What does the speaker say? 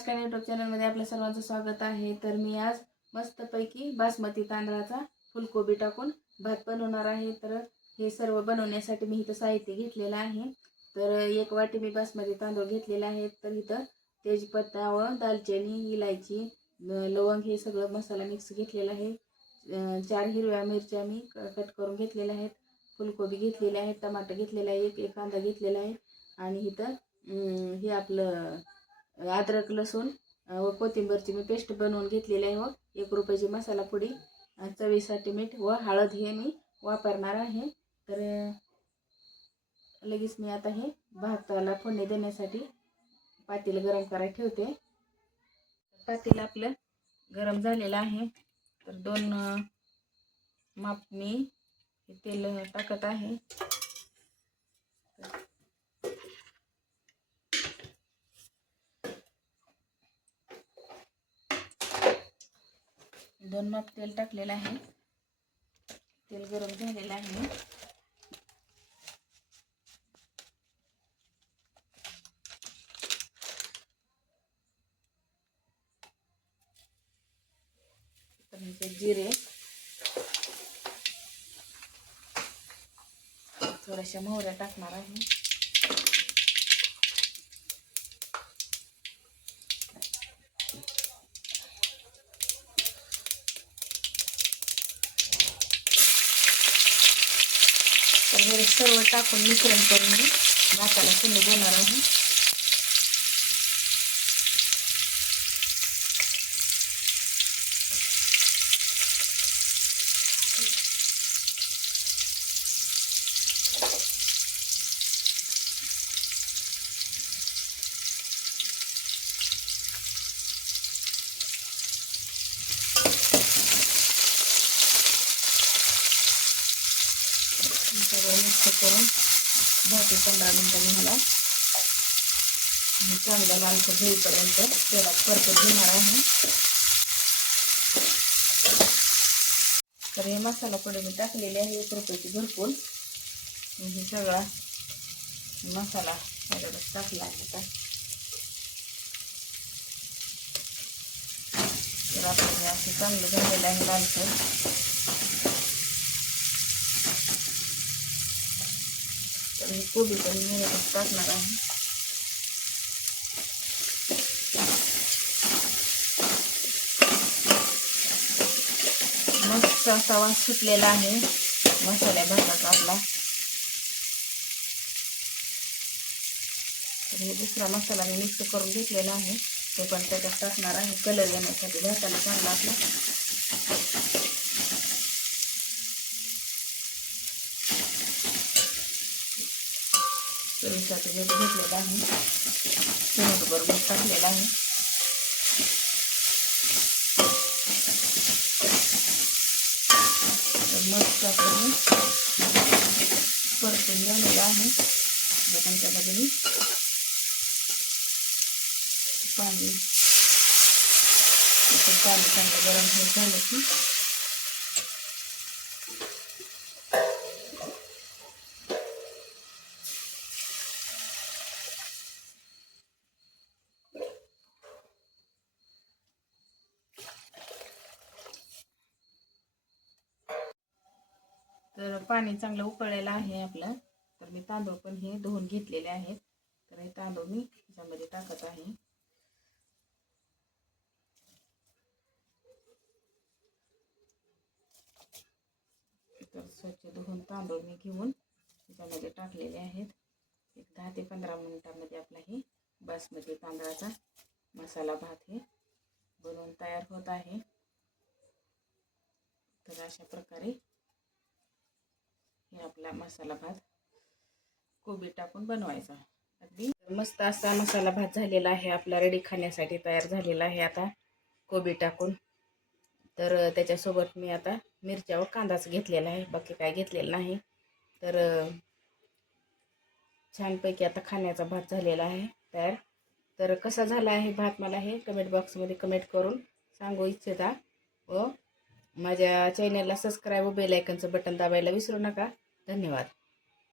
राजकारण युट्यूब चॅनलमध्ये आपल्या सर्वांचं स्वागत आहे. तर मी आज मस्तपैकी बासमती तांदळाचा फुलकोबी टाकून भात बनवणार आहे. तर हे सर्व बनवण्यासाठी मी इथं साहित्य घेतलेलं आहे. तर एक वाटी मी बासमती तांदूळ घेतलेला आहे तर इथं तेजपत्ता व दालचिनी इलायची लवंग हे सगळं मसाला मिक्स घेतलेला आहे. चार हिरव्या मिरच्या मी कट करून घेतलेल्या आहेत. फुलकोबी घेतलेले आहे टमाटर घेतलेला आहे एक एक कांदा घेतलेला आहे. आणि इथं हे आपलं अद्रक लसूण व कोथिंबीरची मी पेस्ट बनवून घेतलेली आहे. व एक रुपयाची मसाला पुडी चवीसाठी मीठ व हळद हे मी वापरणार आहे. तर लगेच मी आता हे भाताला फोडणी देण्यासाठी पातील गरम करायला ठेवते. पातील आपलं गरम झालेलं आहे. तर दोन माप मी तेल टाकत आहे. दोन माप तेल टाकलेलं आहे. तेल गरम झालेलं आहे. जिरे थोड्याशा मोहऱ्या टाकणार आहे. तर हे सर्व टाकून मिश्रण करून मी भाताला फोडणी देणार आहे. सगळं मिक्स करून दहा ते पंधरा मिनटांनी मला चांगला लालसर होईपर्यंत त्याला परतून घेणार आहे. तर हे मसाला पुढे मी टाकलेले आहे एक रुपयाची भरपूर. म्हणजे सगळा मसाला त्याच्यातच टाकला आहे आता. तर आपलं हे असं चांगलं झालेलं आहे लालसर. आणि कोबी पण मी टाकणार आहे. मस्त असा वास सुटलेला आहे मसाल्या भाताचा आपला. हे दुसरा मसाला मी मिक्स करून घेतलेला आहे. तो पण त्याच्यात टाकणार आहे. कलर येण्यासाठी भाताला चांगला आपला. चवीसाठी मीठ घेतलेलं आहे. चिमट बरोबर टाकलेलं आहे. तर मस्त आपलं परतून झालेलं आहे. आपण बाजूने पाणी. पाणी चांगलं गरम होत झालं की तर पाणी चांगलं उकळलेलं आहे आपलं. तर मी तांदूळ पण हे धुवून घेतलेले आहेत. तर हे तांदूळ मी ह्याच्यामध्ये टाकत आहे. तर स्वच्छ धुवून तांदूळ मी घेऊन त्याच्यामध्ये टाकलेले आहेत. एक दहा ते पंधरा मिनिटामध्ये आपला हे बासमती तांदळाचा मसाला भात हे बनवून तयार होत आहे. तर अशा प्रकारे हे आपला मसाला भात. कोबी टाकून बनवायचा. अगदी मस्त असा मसाला भात झालेला आहे. आपला रेडी खाण्यासाठी तयार झालेला आहे आता कोबी टाकून तर त्याच्यासोबत मी आता मिरच्या व कांदाच घेतलेला आहे. बाकी काय घेतलेलं नाही. तर छानपैकी आता खाण्याचा भात झालेला आहे. तयार. तर कसा झाला आहे भात? मला हे कमेंट बॉक्समध्ये कमेंट करून सांगू इच्छिता. व माझ्या चॅनलला सबस्क्राईब व बेल आयकनचं बटन दाबायला विसरू नका. धन्यवाद.